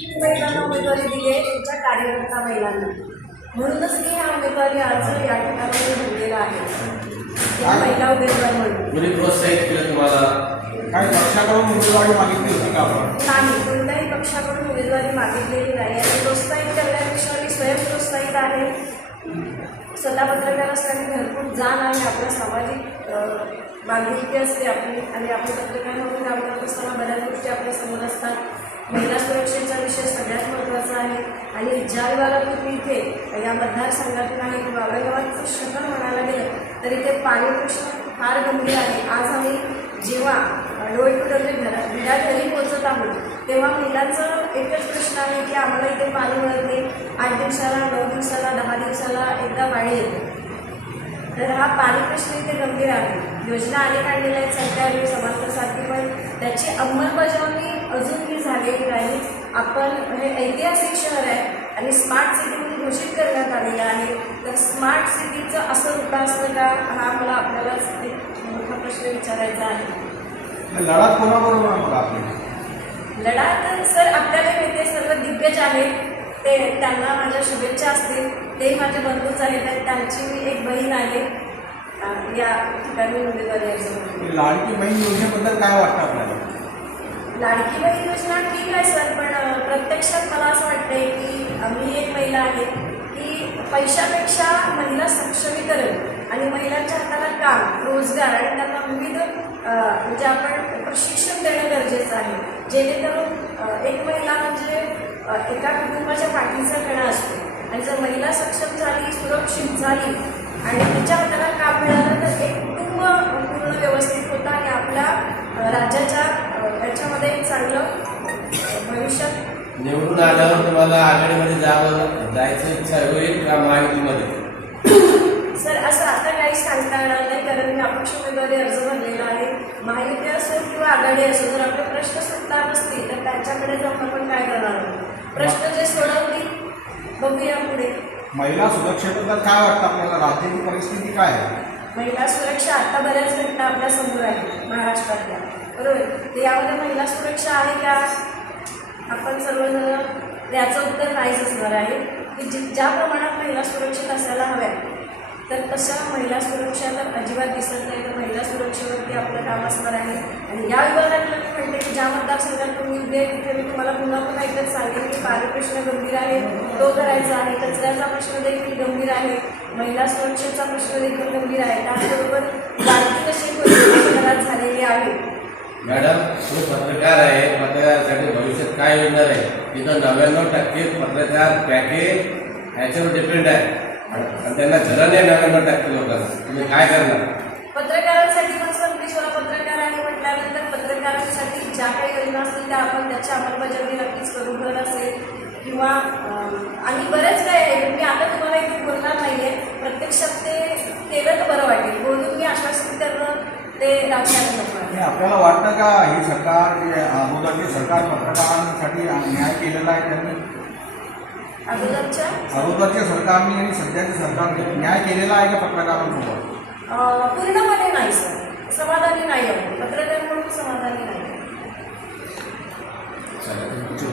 महिलांना उमेदवारी दिली आहे त्यांच्या कार्यकर्ता महिलांना, म्हणूनच मी हा उमेदवारी अर्ज या ठिकाणी भरलेला आहे या महिला उमेदवार म्हणून. कोणी प्रोत्साहित केलं तुम्हाला? काय पक्षाकडून उमेदवारी मागितली होती का आपण? नाही, कोणत्याही पक्षाकडून उमेदवारी मागितलेली नाही आणि प्रोत्साहित करण्यापेक्षा मी स्वयं प्रोत्साहित आहे. स्वतः पत्रकार असताना भरपूर जाण आहे, आपल्या सामाजिक बांधिलकी असते आपली आणि आपण पत्रकार म्हणून काम करत असताना बऱ्याच गोष्टी आपल्या समोर असतात. महिला सुरक्षेचा विषय सगळ्यात महत्त्वाचा आहे आणि ज्या विभागात तुम्ही इथे या मतदारसंघातून आहे किंवा औरंगाबादचं शहर म्हणायला गेलं तर इथे पाणी प्रश्न फार गंभीर आहे. आज आम्ही जेव्हा डोळे टू डोळे घरा घरी पोहोचत आहोत तेव्हा महिलांचं एकच प्रश्न आहे की आम्हाला इथे पाणी मिळत नाही. 8 दिवसाला, 9 दिवसाला, 10 दिवसाला एकदा पाणी येते. तर हा पाणी प्रश्न इथे गंभीर आहे. योजना अनेक आणलेल्या आहेत सरकारने समांतरसारखी, पण त्याची अंमलबजावणी अजूनही झालेली नाही. आपण हे ऐतिहासिक शहर आहे आणि स्मार्ट सिटी म्हणून घोषित करण्यात आलेलं आहे. तर स्मार्ट सिटीचं असं रूप असतं का, हा मला आपल्यालाच एक मोठा प्रश्न विचारायचा आहे. लढा कोणाबरोबर मग आपली? लढा तर सर आपल्याला माहिती सर्व दिग्गज आहेत, ते त्यांना माझ्या शुभेच्छा असतील. ते माझे बंधूच आहेत आणि त्यांची मी एक बहीण आहे. या ठिकाणी उमेदवारी अर्ज करते. लाडकी बहीण योजनेबद्दल काय वाटतं आपल्याला? लाडकी बहीण योजना ठीक आहे सर, पण प्रत्यक्षात मला असं वाटतंय की मी एक महिला आहे की पैशापेक्षा महिला सक्षमीकरण आणि महिलांच्या हाताला काम, रोजगार आणि त्यांना विविध म्हणजे आपण प्रशिक्षण देणं गरजेचं आहे. जेणेकरून एक महिला म्हणजे एका कुटुंबाच्या पाठीचा कणा असतो आणि जर महिला सक्षम झाली, सुरक्षित झाली आणि तिच्या हाताला काम मिळालं तर एक कुटुंब पूर्ण व्यवस्थित होतं आणि आपल्या राज्याच्या याच्यामध्ये एक चांगलं भविष्यात. निवडून आल्यावर तुम्हाला आघाडीमध्ये जायची इच्छा होईल का महायुतीमध्ये? सर असं आता काही सांगता येणार नाही, कारण मी अपक्ष उमेदवारी अर्ज भरलेला आहे. महायुती असो किंवा आघाडी असो, जर आपले प्रश्न सुटणार नसतील तर त्यांच्याकडे जाऊन आपण काय करणार आहोत? प्रश्न जे सोडवतील बघूया पुढे. महिला सुरक्षेबद्दल काय वाटतं आपल्याला? राज्याची परिस्थिती काय आहे? महिला सुरक्षा आता बऱ्याच घटना आपल्या समोर आहे महाराष्ट्रातल्या, बरोबर. तर यामध्ये महिला सुरक्षा आहे का? आपण सर्वजण याचं उत्तर नाहीच असणार आहे की ज्या प्रमाणात महिला सुरक्षित असायला हव्या तर तशा महिला सुरक्षा तर अजिबात दिसत नाही. तर महिला सुरक्षेवरती आपलं काम असणार आहे आणि या विभागातलं मी म्हणते की ज्या मतदारसंघात तुम्ही उभे तिथे मी तुम्हाला पुन्हा एकच सांगेन की पाणी प्रश्न गंभीर आहे, तो करायचा आहे. कचऱ्याचा प्रश्न देखील गंभीर आहे, महिला सुरक्षेचा प्रश्न देखील गंभीर आहे. त्याचबरोबर लाडकी कशी घरात झालेली आहे. मॅडम, तुम्ही पत्रकार आहे, पत्रकारासाठी भविष्यात काय होणार आहे? तिथं 99% पत्रकार पॅकेज ह्याच्यावर डिपेंड आहे आणि त्यांना घरं नाही 99% लोकांना. तुम्ही काय करणार? पत्रकारांसाठी पण संदेश्वर पत्रकार आहे म्हटल्यानंतर पत्रकारांसाठी ज्या काही योजना असतील त्या आपण त्याची अंमलबजावणी नक्कीच करू. घर असेल किंवा आणि बरेच काय आहे. मी आता तुम्हाला इथे बोलणार नाही आहे, प्रत्यक्षात ते केलं तर बरं वाटेल. बोलून मी आश्वासित करणं ते राजकारण नको आहे. आपल्याला वाटतं का ही सरकार, अगोदरची सरकार पत्रकारांसाठी न्याय केलेला आहे? त्यांनी अगोदरच्या सरकारने आणि सध्याच्या सरकारने न्याय केलेला आहे का पत्रकारांसोबत? पूर्णपणे नाही सर, समाधानी नाही आहे. पत्रकार म्हणून समाधानी नाही.